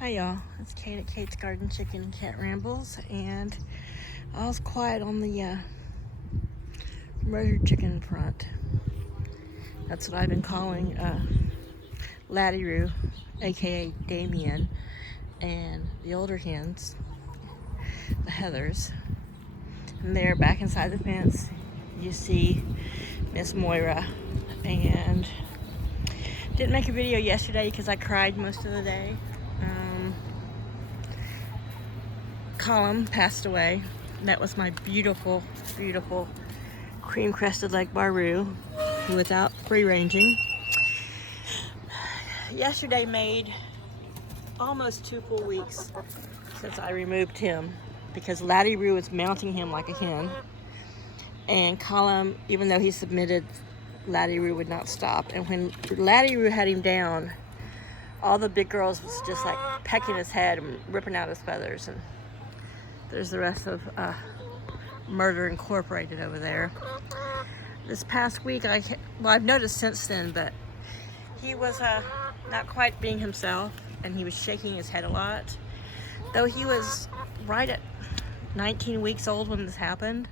Hi y'all, it's Kate at Kate's Garden Chicken and Cat Rambles, and I was quiet on the murdered chicken front. That's what I've been calling Laddie-Roo, aka Damien, and the older hens, the Heathers. And there, back inside the fence, you see Miss Moira. And didn't make a video yesterday because I cried most of the day. Colm passed away. That was my beautiful, beautiful cream-crested leg Baru without free-ranging. Yesterday made almost 2 full weeks since I removed him because Laddie-Roo was mounting him like a hen. And Colm, even though he submitted, Laddie-Roo would not stop. And when Laddie-Roo had him down, all the big girls was just like pecking his head and ripping out his feathers. And there's the rest of Murder Incorporated over there. This past week, I've noticed since then, but he was not quite being himself, and he was shaking his head a lot. Though he was right at 19 weeks old when this happened.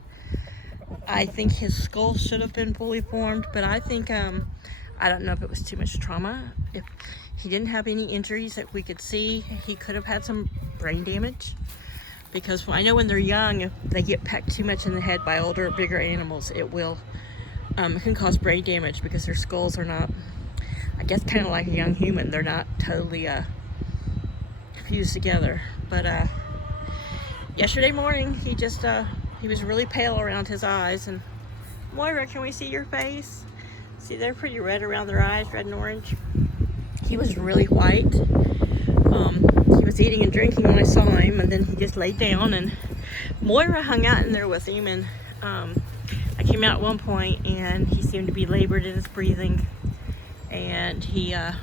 I think his skull should have been fully formed, but I think, I don't know if it was too much trauma. If he didn't have any injuries that we could see, he could have had some brain damage. Because I know when they're young, if they get pecked too much in the head by older, bigger animals, it can cause brain damage because their skulls are not, I guess, kind of like a young human. They're not totally fused together. But yesterday morning, he was really pale around his eyes. And Moira, can we see your face? See, they're pretty red around their eyes, red and orange. He was really white. He was eating and drinking when I saw him, and then he just laid down, and Moira hung out in there with him, and I came out at one point, and he seemed to be labored in his breathing, and he had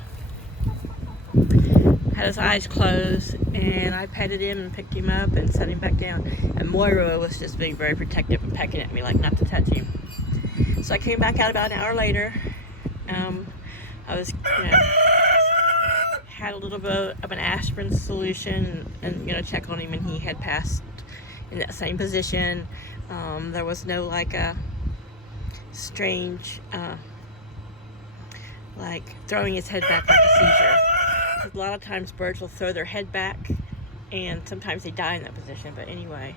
his eyes closed, and I petted him and picked him up and set him back down, and Moira was just being very protective and pecking at me like not to touch him. So I came back out about an hour later. I was, had a little bit of an aspirin solution and check on him, and he had passed in that same position. There was no like a strange like throwing his head back like a seizure. A lot of times birds will throw their head back, and sometimes they die in that position. But anyway,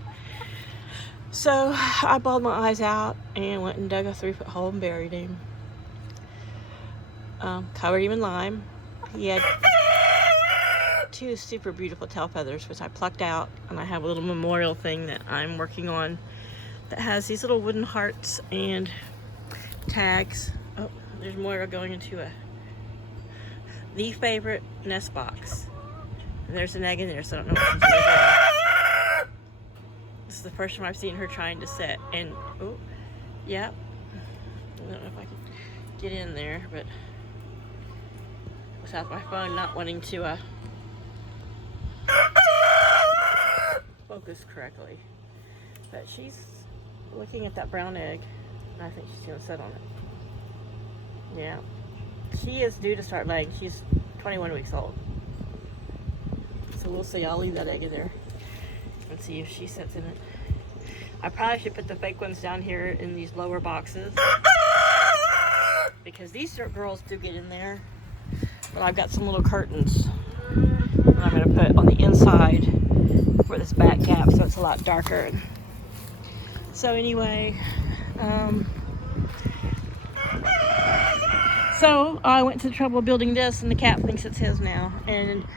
so I bawled my eyes out and went and dug a 3-foot hole and buried him. Covered him in lime. He had 2 super beautiful tail feathers, which I plucked out, and I have a little memorial thing that I'm working on that has these little wooden hearts and tags. Oh, there's Moira going into the favorite nest box. And there's an egg in there, so I don't know what she's doing. This is the first time I've seen her trying to set, and oh, yeah. I don't know if I can get in there, but without my phone not wanting to focus correctly. But she's looking at that brown egg, and I think she's gonna sit on it. Yeah, she is due to start laying. She's 21 weeks old, so we'll see. I'll leave that egg in there and see if she sits in it. I probably should put the fake ones down here in these lower boxes, because these girls do get in there. But I've got some little curtains that I'm going to put on the inside for this back gap, so it's a lot darker. So anyway, so I went to the trouble of building this, and the cat thinks it's his now. And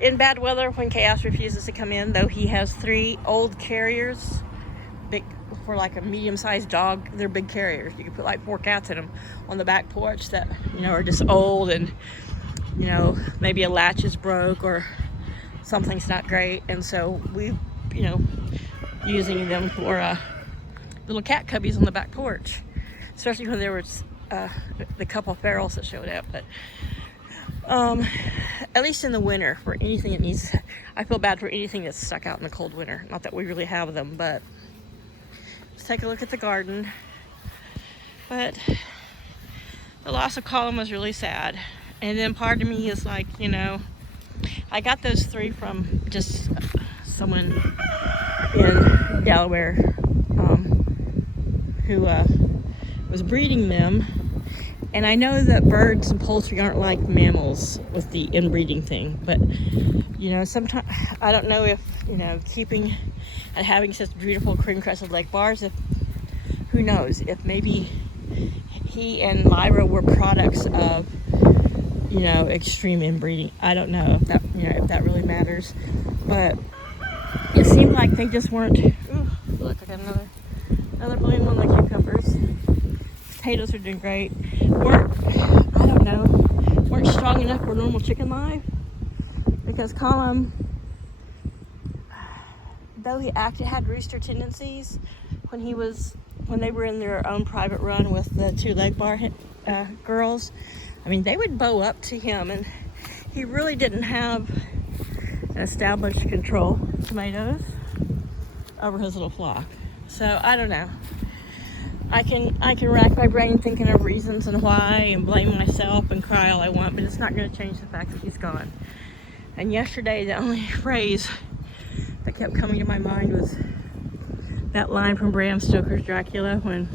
in bad weather, when Chaos refuses to come in, though he has 3 old carriers, big for like a medium-sized dog, they're big carriers. You can put like 4 cats in them on the back porch that are just old, and maybe a latch is broke or something's not great, and so we using them for little cat cubbies on the back porch, especially when there was the couple ferals that showed up. But at least in the winter, for anything that needs, I feel bad for anything that's stuck out in the cold winter. Not that we really have them, but let's take a look at the garden. But the loss of Colm was really sad. And then part of me is like, I got those 3 from just someone in Delaware who was breeding them. And I know that birds and poultry aren't like mammals with the inbreeding thing, but sometimes I don't know if keeping and having such beautiful cream-crested lake bars, if who knows if maybe he and Lyra were products of extreme inbreeding. I don't know if that if that really matters, but it seemed like they just weren't. Ooh, look, I got another blooming one like cucumbers. Potatoes are doing great. Weren't strong enough for normal chicken life, because Colm, though he had rooster tendencies when they were in their own private run with the 2 leg bar girls. I mean, they would bow up to him, and he really didn't have established control of tomatoes over his little flock. So I don't know. I can rack my brain thinking of reasons and why and blame myself and cry all I want, but it's not going to change the fact that he's gone. And yesterday, the only phrase that kept coming to my mind was that line from Bram Stoker's Dracula when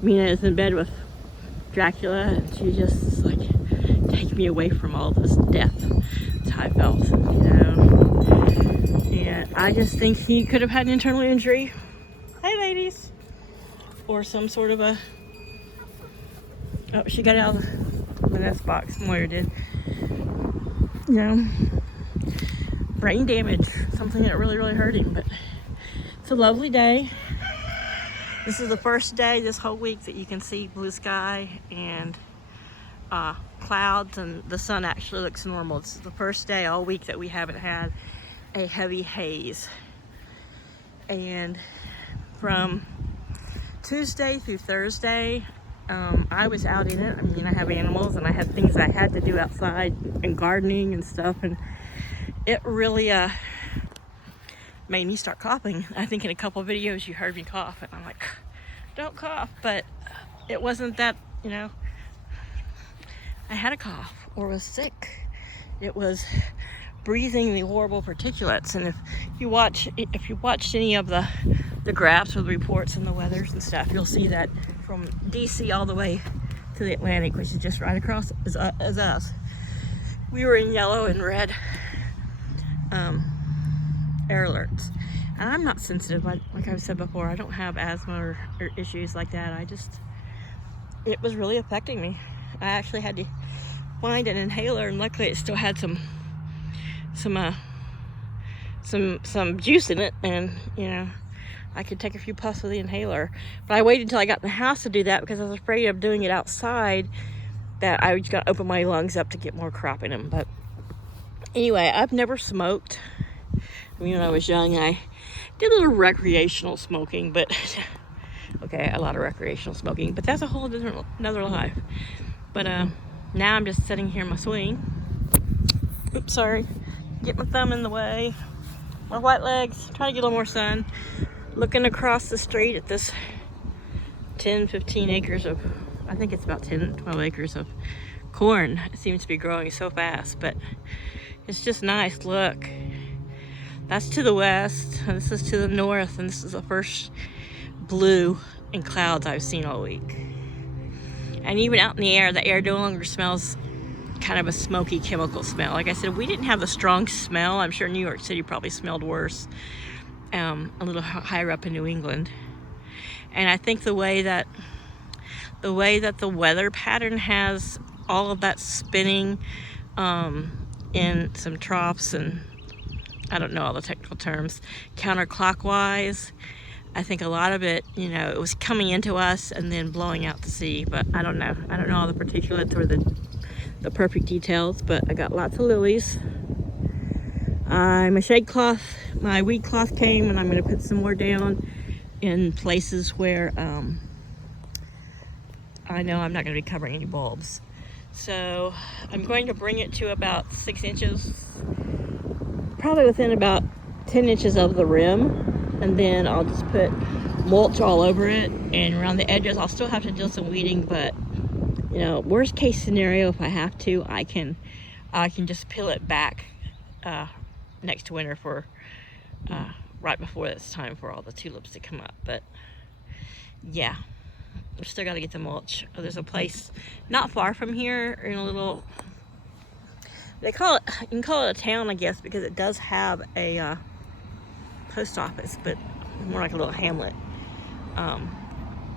Mina is in bed with Dracula and she just is like, take me away from all this death. That's how I felt, And I just think he could have had an internal injury. Hey, ladies. Or some sort of a... Oh, she got out of the nest box. Moira did. Brain damage. Something that really, really hurt him. But it's a lovely day. This is the first day this whole week that you can see blue sky and clouds, and the sun actually looks normal. This is the first day all week that we haven't had a heavy haze. And from Tuesday through Thursday, I was out in it. I mean, I have animals and I had things I had to do outside and gardening and stuff, and it really made me start coughing. I think in a couple of videos you heard me cough, and I'm like, don't cough, but it wasn't that, I had a cough or was sick. It was breathing the horrible particulates. And if you watched any of the graphs or the reports and the weathers and stuff, you'll see that from DC all the way to the Atlantic, which is just right across as us, we were in yellow and red air alerts. And I'm not sensitive, like I've said before. I don't have asthma or issues like that. It was really affecting me. I actually had to find an inhaler, and luckily it still had some juice in it, and I could take a few puffs of the inhaler. But I waited until I got in the house to do that because I was afraid of doing it outside, that I was going to open my lungs up to get more crop in them. But anyway, I've never smoked. I mean, when I was young, I did a little recreational smoking, but okay, a lot of recreational smoking, but that's a whole another life. But now I'm just sitting here in my swing. Oops, sorry. Get my thumb in the way. My white legs, trying to get a little more sun. Looking across the street at this 10-15 acres of, I think it's about 10-12 acres of corn. It seems to be growing so fast, but it's just nice. Look, that's to the west, and this is to the north, and this is the first blue in clouds I've seen all week. And even out in the air no longer smells kind of a smoky chemical smell. Like I said, we didn't have a strong smell. I'm sure New York City probably smelled worse, a little higher up in New England. And I think the way that the weather pattern has all of that spinning in some troughs, and I don't know all the technical terms, counterclockwise. I think a lot of it, it was coming into us and then blowing out to sea, but I don't know. I don't know all the particulates or the perfect details, but I got lots of lilies. My shade cloth, my weed cloth came, and I'm going to put some more down in places where I know I'm not going to be covering any bulbs. So I'm going to bring it to about 6 inches, probably within about 10 inches of the rim. And then I'll just put mulch all over it, and around the edges I'll still have to do some weeding, but worst case scenario, if I have to, I can I can just peel it back next winter for right before it's time for all the tulips to come up. But yeah, I've still got to get the mulch. Oh, there's a place not far from here in a little, they call it, you can call it a town, I guess, because it does have a post office, but more like a little hamlet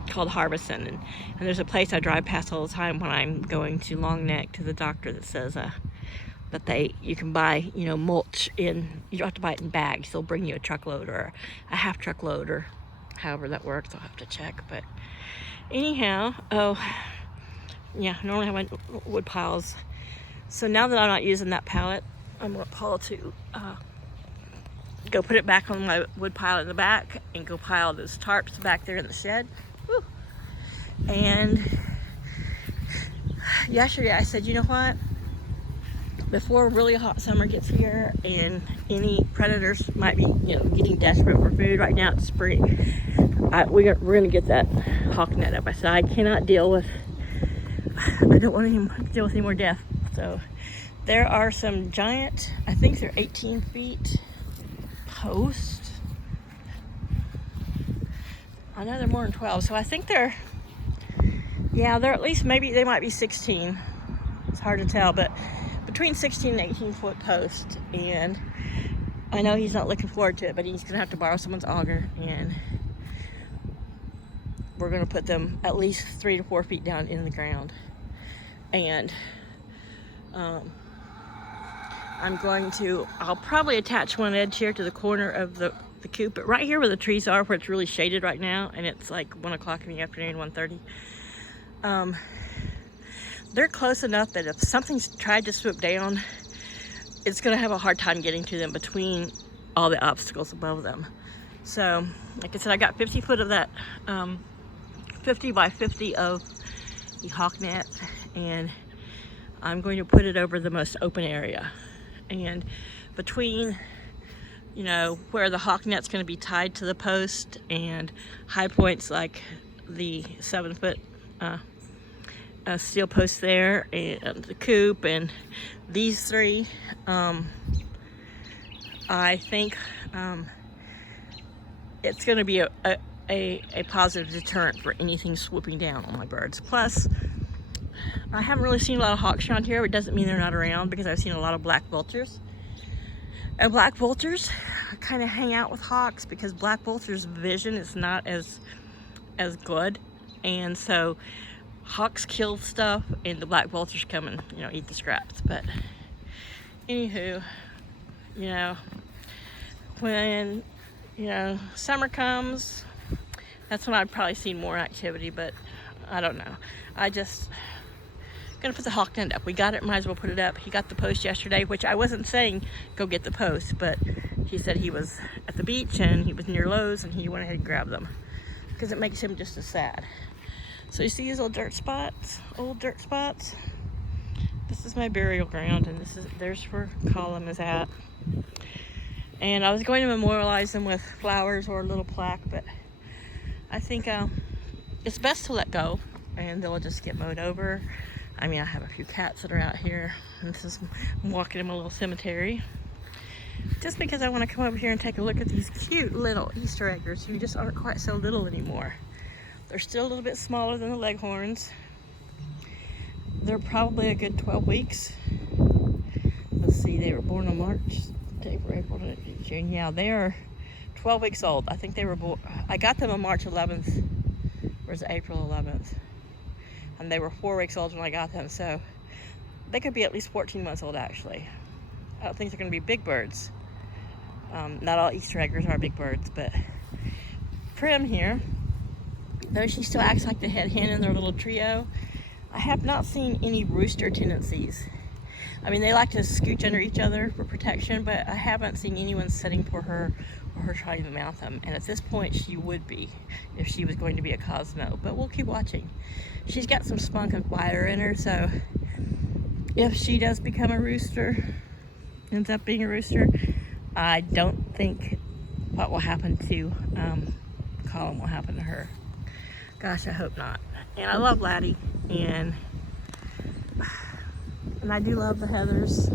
called Harbison. And there's a place I drive past all the time when I'm going to Long Neck to the doctor that says that you can buy, you know, mulch in, you don't have to buy it in bags. They'll bring you a truckload or a half truckload or however that works. I'll have to check. But anyhow, oh yeah, normally I have my wood piles. So now that I'm not using that pallet, I'm going to Paul to go put it back on my wood pile in the back and go pile those tarps back there in the shed. Woo. And yesterday I said, you know what? Before a really hot summer gets here and any predators might be, you know, getting desperate for food. Right now it's spring. We're going to get that hawk net up. I said I cannot deal with, I don't want to deal with any more death. So there are some giant, I think they're 18 feet posts. I know they're more than 12, so I think they're at least, maybe they might be 16. It's hard to tell, but between 16 and 18 foot posts. And I know he's not looking forward to it, but he's gonna have to borrow someone's auger, and we're gonna put them at least 3 to 4 feet down in the ground. And I'll probably attach one edge here to the corner of the coop, but right here where the trees are, where it's really shaded right now, and it's like 1 o'clock in the afternoon, 1:30. They're close enough that if something's tried to swoop down, it's gonna have a hard time getting to them between all the obstacles above them. So, like I said, I got 50 foot of that, 50 by 50 of the hawk net, and I'm going to put it over the most open area. And between, you know, where the hawk net's going to be tied to the post and high points like the 7 foot steel post there and the coop and these three, I think it's going to be a positive deterrent for anything swooping down on my birds. Plus, I haven't really seen a lot of hawks around here. It doesn't mean they're not around, because I've seen a lot of black vultures. And black vultures kind of hang out with hawks because black vultures' vision is not as good. And so hawks kill stuff and the black vultures come and, you know, eat the scraps. But anywho, you know, when, you know, summer comes, that's when I'd probably see more activity, but I don't know. I just gonna put the hawk net up. We got it, might as well put it up. He got the post yesterday, which I wasn't saying go get the post, but he said he was at the beach and he was near Lowe's and he went ahead and grabbed them because it makes him just as sad. So you see these old dirt spots? This is my burial ground, and there's where Colm is at. And I was going to memorialize them with flowers or a little plaque, but I think it's best to let go and they'll just get mowed over. I mean, I have a few cats that are out here, and I'm walking in my little cemetery. Just because I want to come over here and take a look at these cute little Easter eggers who just aren't quite so little anymore. They're still a little bit smaller than the leghorns. They're probably a good 12 weeks. Let's see, they were born on March, April, June. Yeah, they are 12 weeks old. I think they were born, I got them on March 11th, or was it April 11th? And they were 4 weeks old when I got them, so they could be at least 14 months old, actually. I don't think they're going to be big birds. Not all Easter eggers are big birds, but Prim here, though she still acts like the head hen in their little trio, I have not seen any rooster tendencies. I mean, they like to scooch under each other for protection, but I haven't seen anyone setting for her or her trying to mount them. And at this point, she would be if she was going to be a Cosmo, but we'll keep watching. She's got some spunk and fire in her, so if she does become a rooster, ends up being a rooster, I don't think what will happen to Colm will happen to her. Gosh, I hope not. And I love Laddie, and And I do love the Heathers.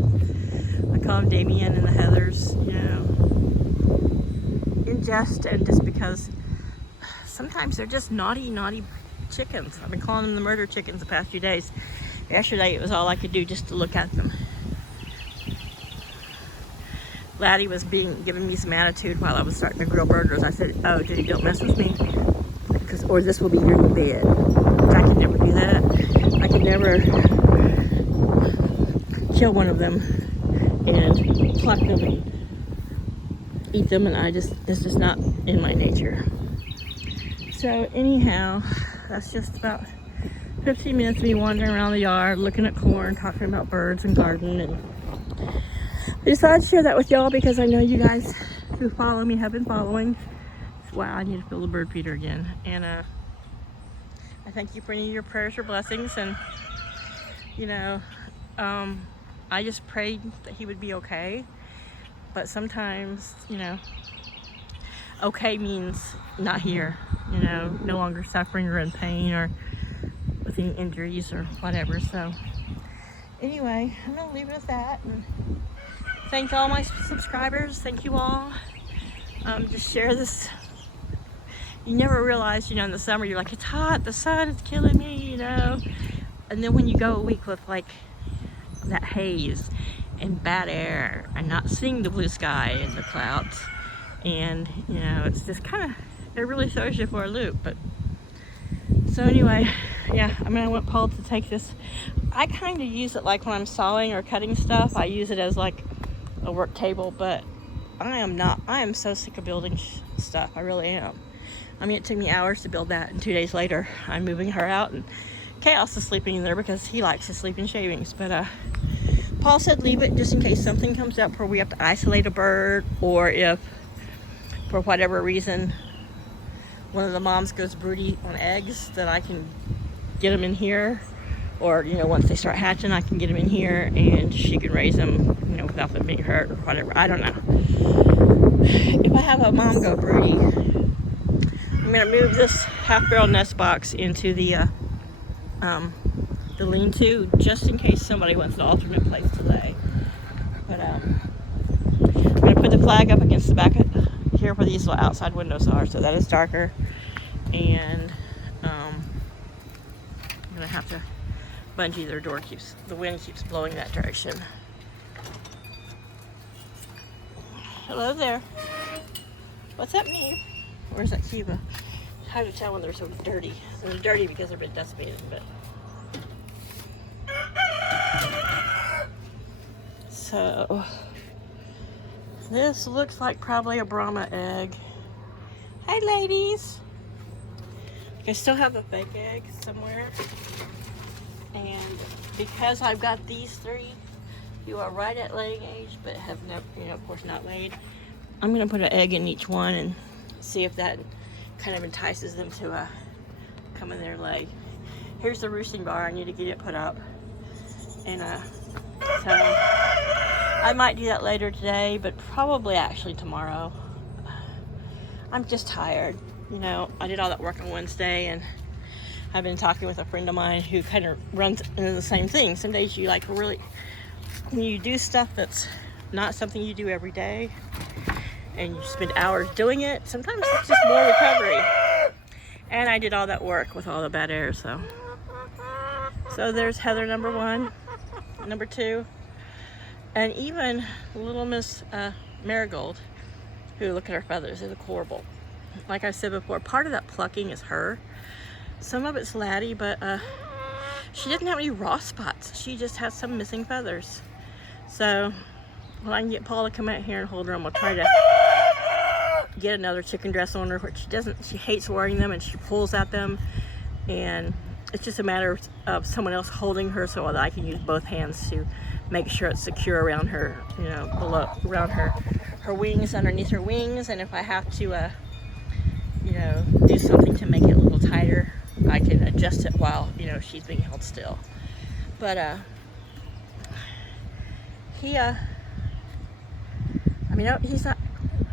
I call them Damien and the Heathers, you know, in jest and just because sometimes they're just naughty chickens. I've been calling them the murder chickens the past few days. Yesterday it was all I could do just to look at them. Laddie was giving me some attitude while I was starting to grill burgers. I said, "Oh, Jenny, don't mess with me, or this will be your new bed." I could never do that. I could never kill one of them and pluck them and eat them, and it's just not in my nature. So anyhow, that's just about 15 minutes of me wandering around the yard, looking at corn, talking about birds and garden, and I decided to share that with y'all because I know you guys who follow me have been following. Wow, I need to fill the bird feeder again. And I thank you for any of your prayers or blessings. And, you know, I just prayed that he would be okay. But sometimes, you know, okay means not here. You know, no longer suffering or in pain or with any injuries or whatever. So, anyway, I'm going to leave it at that. And thank all my subscribers. Thank you all. Just share this. You never realize, you know, in the summer, you're like, it's hot, the sun is killing me, you know. And then when you go a week with like that haze and bad air and not seeing the blue sky and the clouds, and, you know, it's just kind of, it really throws you for a loop. But so anyway, yeah, I mean, I want Paul to take this. I kind of use it like when I'm sawing or cutting stuff. I use it as like a work table, but I am so sick of building stuff. I really am. I mean, it took me hours to build that, and 2 days later I'm moving her out, and Chaos is sleeping in there because he likes to sleep in shavings. But Paul said leave it just in case something comes up where we have to isolate a bird, or if for whatever reason one of the moms goes broody on eggs, that I can get them in here. Or, you know, once they start hatching, I can get them in here and she can raise them, you know, without them being hurt or whatever. I don't know. If I have a mom go broody, I'm going to move this half-barrel nest box into the lean-to, just in case somebody wants an alternate place to lay. But I'm going to put the flag up against the back of here where these little outside windows are, so that it's darker. And I'm going to have to bungee their door, the wind keeps blowing that direction. Hello there. What's up, Neve? Where's that Cuba? It's hard to tell when they're so dirty. They're dirty because they've been decimated, but. So, this looks like probably a Brahma egg. Hi, ladies. I still have the fake eggs somewhere. And because I've got these three who are right at laying age but have never, you know, of course not laid, I'm going to put an egg in each one and see if that kind of entices them to come in there and lay. Here's the roosting bar. I need to get it put up. And so I might do that later today, but probably actually tomorrow. I'm just tired. You know, I did all that work on Wednesday, and I've been talking with a friend of mine who kind of runs into the same thing. Some days you like really, when you do stuff that's not something you do every day and you spend hours doing it, sometimes it's just more recovery. And I did all that work with all the bad air, so there's Heather number 1, number 2, and even little Miss Marigold, who, look at her feathers, is adorable. Like I said before, part of that plucking is her. Some of it's Laddie, but she didn't have any raw spots. She just has some missing feathers. So when I can get Paul to come out here and hold her, I'm gonna try to get another chicken dress on her, which she doesn't. She hates wearing them, and she pulls at them, and it's just a matter of someone else holding her so that I can use both hands to make sure it's secure around her, you know, around her wings, underneath her wings. And if I have to, you know, do something to make it a little tighter, I can adjust it while, you know, she's being held still. But I mean,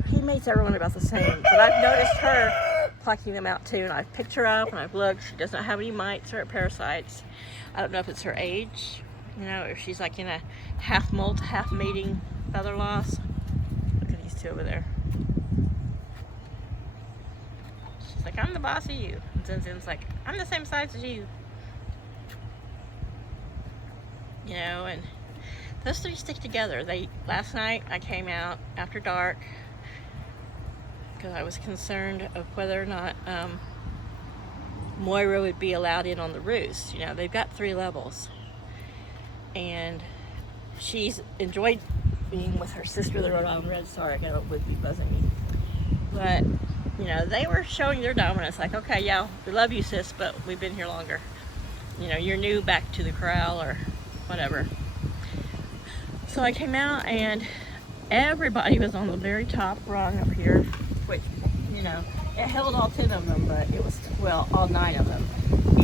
he mates everyone about the same, but I've noticed her plucking them out too, and I've picked her up and I've looked. She does not have any mites or parasites. I don't know if it's her age You know, if she's like in a half molt, half mating feather loss. Look at these two over there. She's like, I'm the boss of you. And Zin Zin's like, I'm the same size as you. You know, and those three stick together. Last night I came out after dark because I was concerned of whether or not Moira would be allowed in on the roost. You know, they've got 3 levels. And she's enjoyed being with her sister, the Rhode Island Red. Sorry, I got a would be buzzing me. But, you know, they were showing their dominance. Like, okay, yeah, we love you, sis, but we've been here longer. You know, you're new back to the corral or whatever. So I came out and everybody was on the very top rung up here, which, you know, it held all 10 of them, but it was, well, all 9 of them.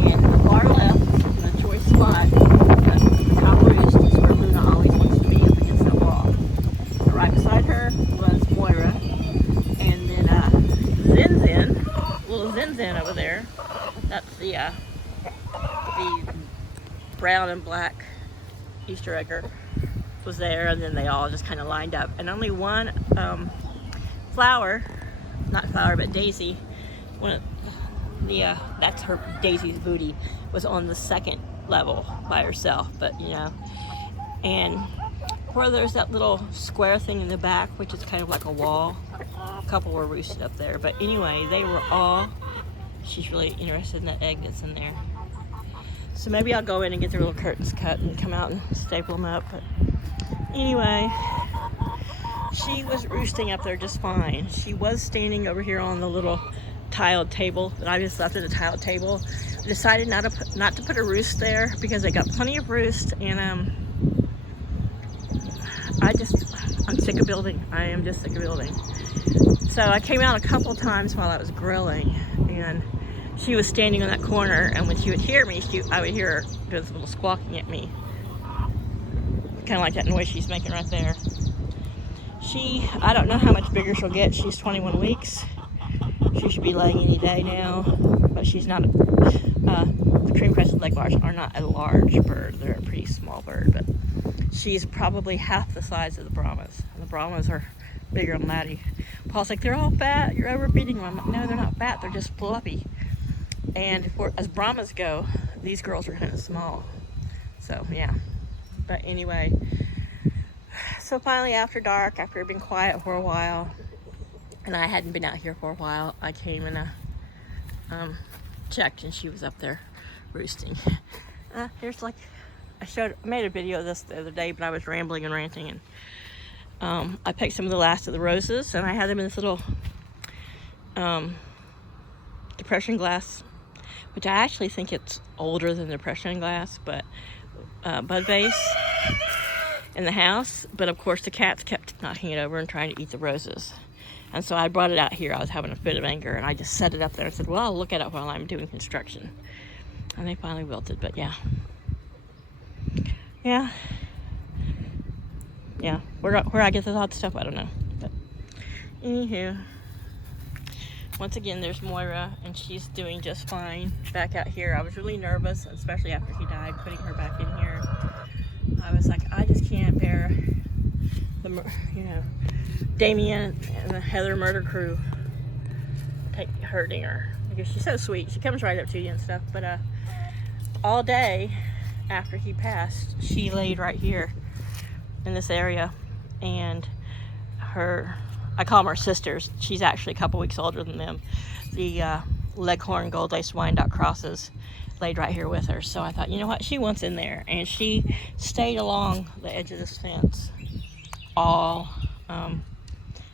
And the far left, the choice spot, the top roost is where Luna always wants to be up against that wall. And right beside her was Moira. And then Zin Zin, little Zin Zin over there. That's the brown and black Easter egger was there, and then they all just kind of lined up. And only one Daisy, one of that's her, Daisy's booty, was on the 2nd level by herself. But you know, and where there's that little square thing in the back, which is kind of like a wall, a couple were roosted up there. But anyway, they were all, she's really interested in that egg that's in there. So maybe I'll go in and get the little curtains cut and come out and staple them up. But anyway, she was roosting up there just fine. She was standing over here on the little tiled table that I just left at the tiled table. I decided not to put a roost there because they got plenty of roost, and I'm sick of building. I am just sick of building. So I came out a couple times while I was grilling, and she was standing on that corner, and when she would hear me, I would hear her do this little squawking at me. Kind of like that noise she's making right there. I don't know how much bigger she'll get. She's 21 weeks. She should be laying any day now, but she's not. The cream-crested legbars are not a large bird. They're a pretty small bird, but she's probably half the size of the Brahmas. And the Brahmas are bigger than Laddie. Paul's like, they're all fat. You're overfeeding them. I'm like, no, they're not fat. They're just fluffy. And as Brahmas go, these girls are kind of small. So, yeah. But anyway, so finally after dark, after it had been quiet for a while, and I hadn't been out here for a while, I came and checked, and she was up there roosting. Here's like, I made a video of this the other day, but I was rambling and ranting, and I picked some of the last of the roses, and I had them in this little depression glass, which I actually think it's older than depression glass, but bud vase in the house. But of course the cats kept knocking it over and trying to eat the roses, and so I brought it out here. I was having a fit of anger, and I just set it up there and said, well, I'll look at it while I'm doing construction. And they finally wilted. But yeah, where I get this hot stuff, I don't know. But anywho, once again, there's Moira, and she's doing just fine back out here. I was really nervous, especially after he died, putting her back in here. I was like, I just can't bear the, Damien and the Heather murder crew hurting her, because she's so sweet. She comes right up to you and stuff. But all day after he passed, she laid right here in this area, and I call them her sisters. She's actually a couple weeks older than them. The Leghorn Gold Lace Wyandotte crosses laid right here with her. So I thought, you know what, she wants in there, and she stayed along the edge of this fence all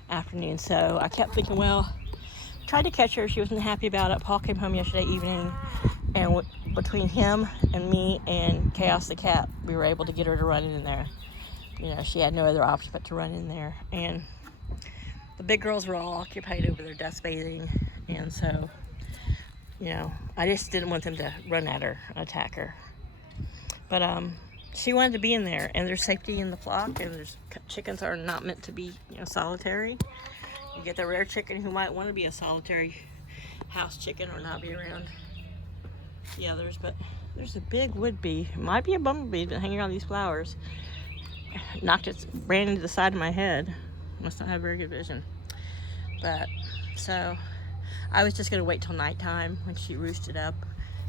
afternoon. So I kept thinking, well, tried to catch her. She wasn't happy about it. Paul came home yesterday evening, and between him and me and Chaos the cat, we were able to get her to run in there. She had no other option but to run in there. And the big girls were all occupied over there dust bathing, and so I just didn't want them to run at her and attack her. But she wanted to be in there, and there's safety in the flock, and chickens are not meant to be solitary. You get the rare chicken who might want to be a solitary house chicken or not be around the others. But There's a big wood bee. It might be a bumblebee hanging on these flowers. Ran into the side of my head. Must not have very good vision. But, so, I was just going to wait till nighttime when she roosted up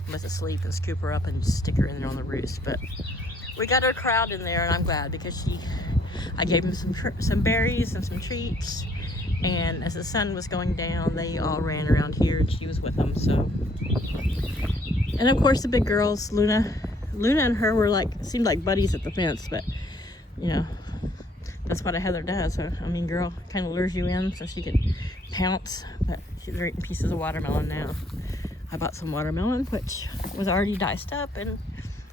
and was asleep and scoop her up and just stick her in there on the roost. But we got her corralled in there, and I'm glad because I gave him some berries and some treats. And as the sun was going down, they all ran around here, and she was with them. So, and of course the big girls, Luna and her were seemed like buddies at the fence. But you know, that's what a Heather does. I mean, girl kind of lures you in so she can pounce. But they're eating pieces of watermelon now. I bought some watermelon, which was already diced up and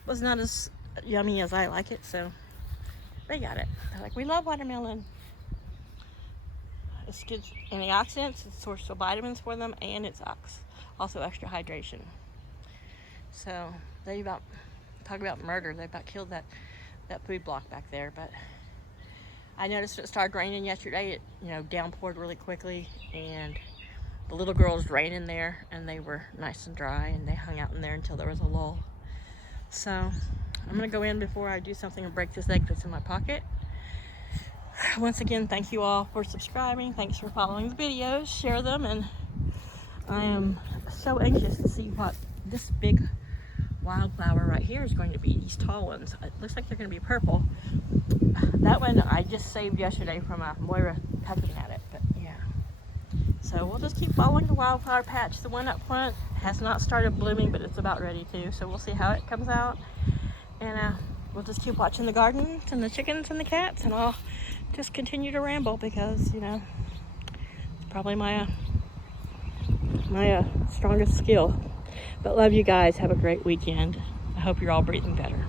was not as yummy as I like it. So they got it. They're like, we love watermelon. It's good antioxidants, it's a source of vitamins for them, and it's also extra hydration. So talk about murder. They about killed that food block back there. But I noticed it started raining yesterday. It downpoured really quickly, and the little girls ran in there, and they were nice and dry, and they hung out in there until there was a lull. So I'm gonna go in before I do something and break this egg that's in my pocket. Once again, thank you all for subscribing. Thanks for following the videos. Share them, and I am so anxious to see what this big wildflower right here is going to be. These tall ones. It looks like they're going to be purple. That one I just saved yesterday from a Moira pecking at it, but yeah. So we'll just keep following the wildflower patch. The one up front has not started blooming, but it's about ready to. So we'll see how it comes out, and we'll just keep watching the gardens and the chickens and the cats, and I'll just continue to ramble because, it's probably my strongest skill. But love you guys. Have a great weekend. I hope you're all breathing better.